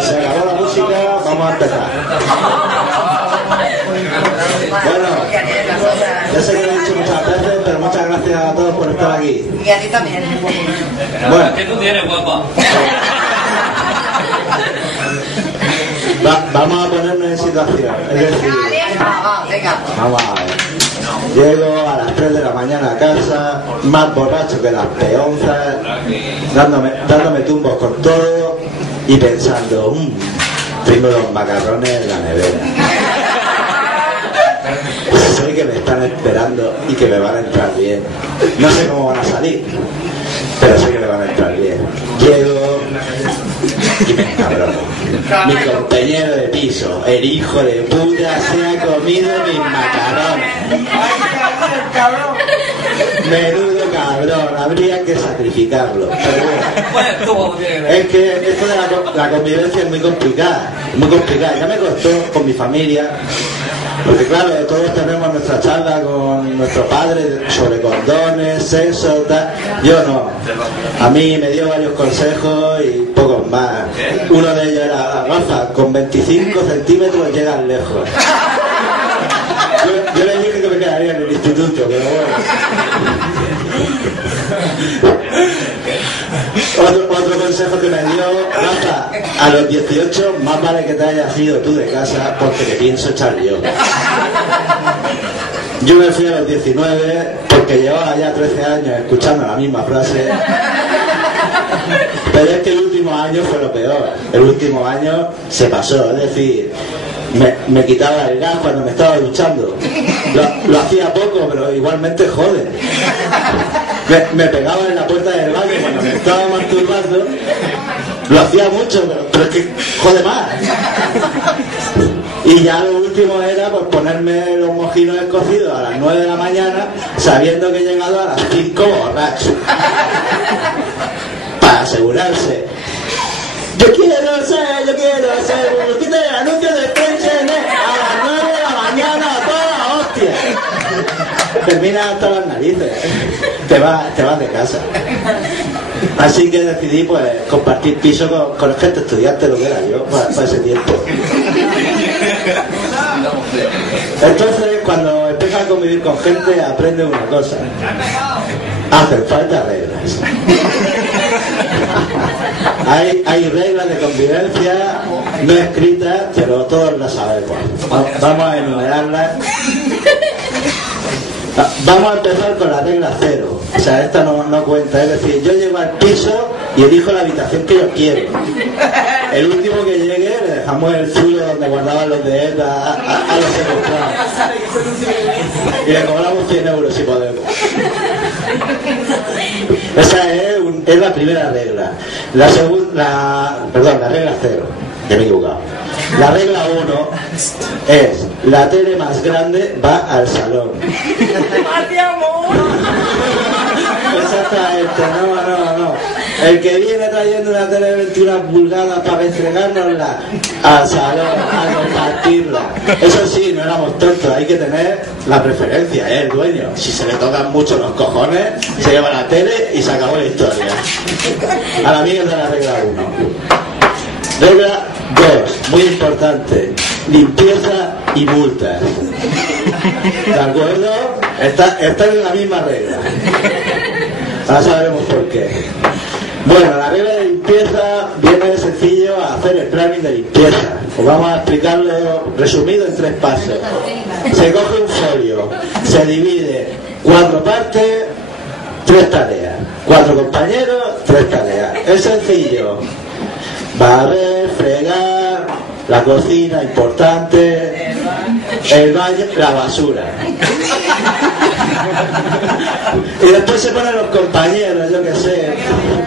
Se acabó la música, vamos a empezar. Bueno, ya sé que lo he dicho muchas veces, pero muchas gracias a todos por estar aquí. Y a ti también. Bueno, ¿qué tú tienes, guapa? Vamos a ponernos en situación. Es decir, Venga. vamos a ver. Llego a las 3 de la mañana a casa, más borracho que las peonzas, dándome tumbos con todo y pensando, tengo los macarrones en la nevera. Sé que me están esperando y que me van a entrar bien. No sé cómo van a salir, pero sé que me van a entrar bien. Llego y me encabrono. Mi compañero de piso, el hijo de puta, se ha comido mis macarrones. Menudo cabrón, habría que sacrificarlo. Pero bueno, es que esto de la convivencia es muy complicada. Muy complicada. Ya me costó con mi familia. Porque claro, todos tenemos nuestra charla con nuestro padre sobre condones, sexo, tal. Yo no. A mí me dio varios consejos y pocos más. Uno de ellos era, Rafa, con 25 centímetros llegas lejos. Yo le dije que me quedaría en el instituto, pero bueno. Otro consejo que me dio, Rafa, a los 18 más vale que te hayas ido tú de casa porque te pienso echar yo. Yo me fui a los 19 porque llevaba ya 13 años escuchando la misma frase. Pero es que el último año fue lo peor. El último año se pasó, es decir, me quitaba el gas cuando me estaba duchando. Lo hacía poco, pero igualmente jode. Me pegaba en la puerta del baño cuando me estaba masturbando. Lo hacía mucho, pero es que jode más. Y ya lo último era pues ponerme los mojinos escocidos a las 9 de la mañana, sabiendo que he llegado a las 5 borracho. Para asegurarse. Yo quiero ser, busquita el anuncio de Frenchen a las 9 de la mañana, a toda la hostia. Termina hasta las narices. Te vas de casa. Así que decidí pues compartir piso con gente estudiante, lo que era yo para ese tiempo. Entonces cuando empiezas a convivir con gente aprendes una cosa: hacen falta reglas. Hay reglas de convivencia no escritas, pero todos las sabemos. Vamos a enumerarlas. Vamos a empezar con la regla 0. O sea, esta no cuenta. Es decir, yo llego al piso y elijo la habitación que yo quiero. El último que llegue le dejamos el zulo donde guardaban los de él a los secuestrados. Y le cobramos 100 euros si podemos. Esa es la primera regla. La regla 0. Que me he equivocado. La regla 1 es: la tele más grande va al salón. Exactamente, no. El que viene trayendo una tele de 21 pulgadas para entregárnosla al salón, a compartirla. Eso sí, no éramos tontos, hay que tener la preferencia, el dueño. Si se le tocan mucho los cojones, se lleva la tele y se acabó la historia. A la mierda la regla 1. Regla 2, muy importante: limpieza y multas. ¿De acuerdo? Está en la misma regla. Ahora sabemos por qué. Bueno, la regla de limpieza viene sencillo a hacer el planning de limpieza. Os vamos a explicarlo resumido en 3 pasos. Se coge un folio, se divide 4 partes, 3 tareas. 4 compañeros, 3 tareas. Es sencillo. Barrer, fregar, la cocina, importante, el baño, la basura. Y después se ponen los compañeros, yo que sé,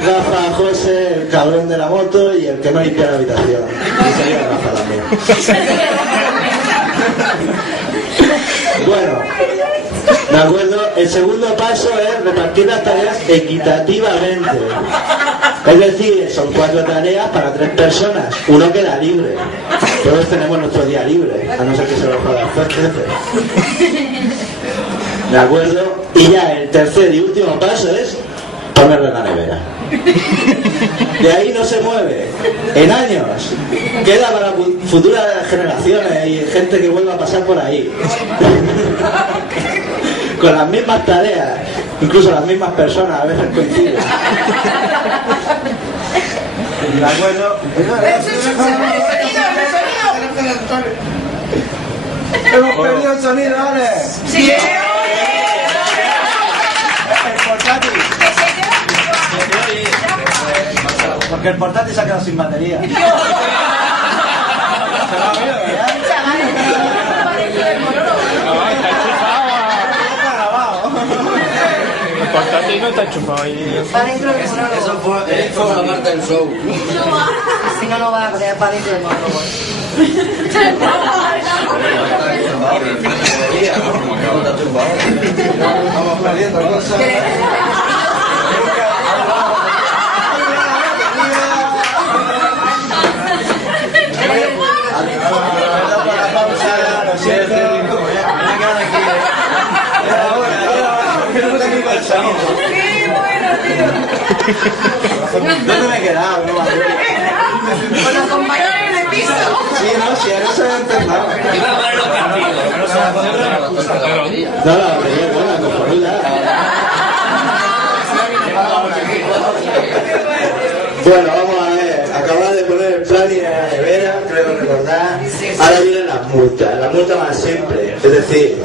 Rafa, José, el cabrón de la moto y el que no limpia la habitación. Y sería Rafa también. Bueno, ¿de acuerdo? El segundo paso es repartir las tareas equitativamente. Es decir, son 4 tareas para 3 personas. Uno queda libre. Todos tenemos nuestro día libre, a no ser que se lo joda el jefe. ¿De acuerdo? Y ya el tercer y último paso es ponerlo en la nevera. De ahí no se mueve. En años. Queda para futuras generaciones y gente que vuelva a pasar por ahí. Con las mismas tareas. Incluso las mismas personas a veces coinciden. ¿De acuerdo? Hemos perdido el sonido, ¿vale? Sí. El portátil. Porque el portátil se ha quedado sin batería. El portátil no está chupado ahí. Para dentro del monólogo. Eso fue la parte del show. Si no, no va a poner para dentro del monólogo. Vamos perdiendo cosas. ¿Dónde me he quedado? No me acuerdo. Con los compañeros de piso. Sí, no, sí, ahora se ha empezado. Iba a poner los castigos. No, la batería es buena, cojonuda. Bueno, vamos a ver. Acabas de poner el plan y en la nevera, creo recordar. Ahora vienen las multas. La multa más simple. Es decir,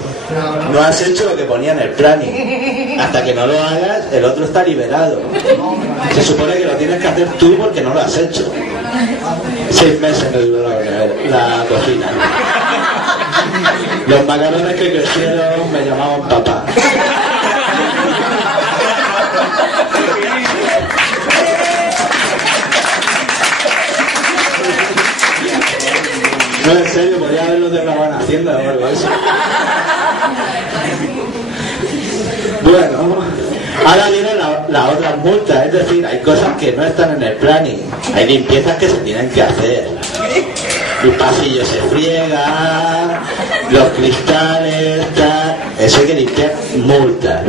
no has hecho lo que ponía en el planning. Hasta que no lo hagas, el otro está liberado. Se supone que lo tienes que hacer tú porque no lo has hecho. 6 meses me duró la cocina. Los macarrones que crecieron me llamaban papá. No, en serio, podría haberlo de Rabana Hacienda o algo así. Bueno, ahora vienen las otras multas, es decir, hay cosas que no están en el planning, hay limpiezas que se tienen que hacer. El pasillo se friega, los cristales, tal, eso hay que limpiar, multas.